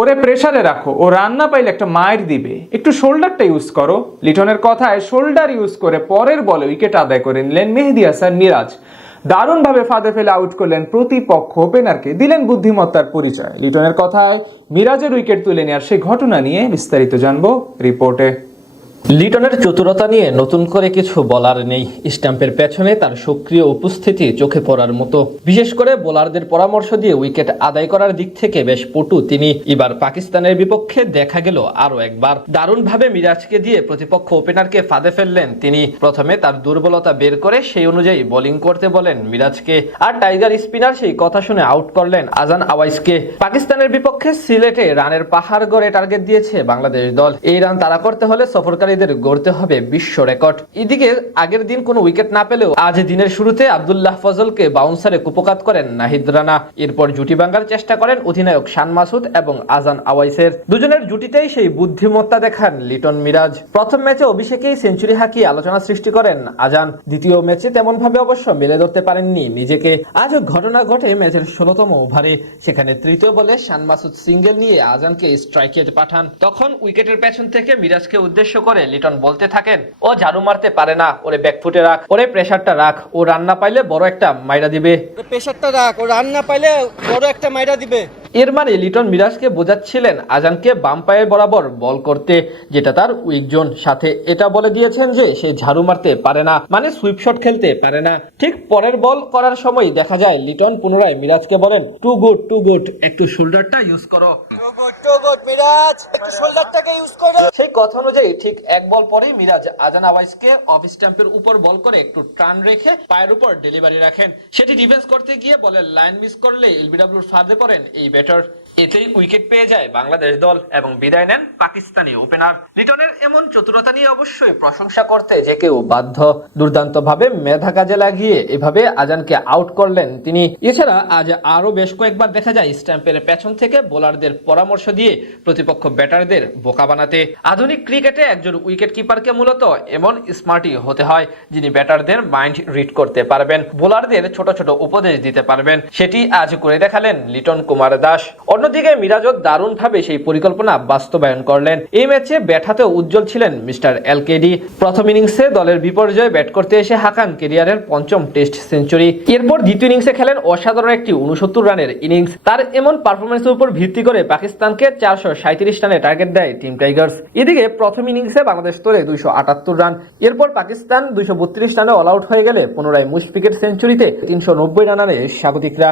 ওরে প্রেসারে রাখো, ও রান্না পাইলে একটা মায়ের দিবে, একটু শোল্ডারটা ইউজ করো। লিটনের কথায় শোল্ডার ইউজ করে পরের বলে উইকেট আদায় করে নিলেন মেহেদী হাসান মিরাজ। দারুণভাবে ফাঁদে ফেলে আউট করলেন প্রতিপক্ষ ওপেনারকে, দিলেন বুদ্ধিমত্তার পরিচয়। লিটনের কথায় মিরাজের উইকেট তুলে নেওয়ার সেই ঘটনা নিয়ে বিস্তারিত জানবো রিপোর্টে। লিটনের চতুরতা নিয়ে নতুন করে কিছু বলার নেই। স্ট্যাম্পের পেছনে তার সক্রিয় উপস্থিতি চোখে পড়ার মতো। বিশেষ করে বোলারদের পরামর্শ দিয়ে উইকেট আদায় করার দিক থেকে বেশ পটু তিনি। এবার পাকিস্তানের বিপক্ষে দেখা গেল আরো একবার দারুণভাবে মিরাজকে দিয়ে প্রতিপক্ষ ওপেনারকে ফাঁদে ফেললেন তিনি। প্রথমে তার দুর্বলতা বের করে সেই অনুযায়ী বোলিং করতে বলেন মিরাজকে, আর টাইগার স্পিনার সেই কথা শুনে আউট করলেন আজান আওয়াইসকে। পাকিস্তানের বিপক্ষে সিলেটে রানের পাহাড় গড়ে টার্গেট দিয়েছে বাংলাদেশ দল। এই রান তাড়া করতে হলে সফরকারী গড়তে হবে বিশ্ব রেকর্ড। এদিকে আগের দিন কোনো উইকেট না পেলেও আজ দিনের শুরুতে আব্দুল্লাহ ফজলকে বাউন্সারে কুপকাত করেন নাহিদ রানা। এরপর জুটি ভাঙার চেষ্টা করেন অধিনায়ক শান মাসুদ এবং আজান আওয়াইসের। দুজনের জুটিতেই সেই বুদ্ধিমত্তা দেখান লিটন মিরাজ। প্রথম ম্যাচে অভিষেকেই সেঞ্চুরি হাঁকিয়ে আলোচনা সৃষ্টি করেন আজান। দ্বিতীয় ম্যাচে তেমন ভাবে অবশ্য মেলে ধরতে পারেননি নিজেকে। আজ ঘটনা ঘটে ম্যাচের 16তম ওভারে। সেখানে তৃতীয় বলে শান মাসুদ সিঙ্গেল নিয়ে আজানকে স্ট্রাইকে পাঠান। তখন উইকেটের পেছন থেকে মিরাজকে উদ্দেশ্য করে লিটন বলতে থাকেন, ও ঝাড়ু মারতে পারে না, ওরে ব্যাকফুটে রাখ, ওরে প্রেসারটা রাখ, ও রান্না পাইলে বড় একটা মাইরা দিবে। প্রেসারটা রাখ, ও রান্না পাইলে বড় একটা মাইরা দিবে। এর মানে লিটন মিরাজকে বোঝাচ্ছিলেন আজানকে বাম পায়ের বরাবর বল করতে, যেটা তার উইক জোন। সাথে এটা বলে দিয়েছেন যে সে ঝাড়ু মারতে পারে না, মানে সুইপ শট খেলতে পারে না। ঠিক পরের বল করার সময় দেখা যায় লিটন পুনরায় মিরাজকে বলেন, টু গুড, একটু শোল্ডারটা ইউজ করো। টু গুড মিরাজ, একটু শোল্ডারটাকে ইউজ করো। সেই কথা অনুযায়ী ঠিক এক বল পরেই মিরাজ আজান আওয়াইসকে অফ স্ট্যাম্পের উপর বল করে একটু টার্ন রেখে পায়ের উপর ডেলিভারি রাখেন। সেটি ডিফেন্স করতে গিয়ে বলের লাইন মিস করলে এলবিডব্লিউর ফাঁদে পড়েন এই ব্যাটার। এতেই উইকেট পেয়ে যায় বাংলাদেশ দল এবং বিদায় নেন পাকিস্তানি ওপেনার। লিটনের এমন চতুরতা নিয়ে অবশ্যই প্রশংসা করতে যে কেউ বাধ্য। দুর্দান্ত ভাবে মেধা কাজে লাগিয়ে এভাবে আজানকে আউট করলেন তিনি। এছাড়া আজ আরো বেশ কয়েকবার দেখা যায় স্ট্যাম্পের পেছন থেকে বোলারদের পরামর্শ দিয়ে প্রতিপক্ষ ব্যাটারদের বোকা বানাতে। আধুনিক ক্রিকেটে একজন উইকেট কিপারকে মূলত এমন স্মার্টই হতে হয়, যিনি ব্যাটারদের মাইন্ড রিড করতে পারবেন, বোলারদের ছোট ছোট উপদেশ দিতে পারবেন। সেটি আজ করে দেখালেন লিটন কুমার দাস। অন্যদিকে মিরাজও দারুণভাবে সেই পরিকল্পনা বাস্তবায়ন করলেন। এই ম্যাচে ব্যাট হাতে উজ্জ্বল ছিলেন মিস্টার এলকেডি। প্রথম ইনিংসে দলের বিপর্যয়ে ব্যাট করতে এসে হাঁকান ক্যারিয়ারের 5ম টেস্ট সেঞ্চুরি। এরপর দ্বিতীয় ইনিংসে খেলেন অসাধারণ একটি 69 রানের ইনিংস। তার এমন পারফরমেন্সের উপর ভিত্তি করে পাকিস্তানকে 437 রানে টার্গেট দেয় টিম টাইগার্স। এদিকে প্রথম ইনিংসে বাংলাদেশ তোলে 278 রান। এরপর পাকিস্তান 232 রানে অল আউট হয়ে গেলে পুনরায় মুশফিকের সেঞ্চুরিতে 390 রান আনে স্বাগতিকরা।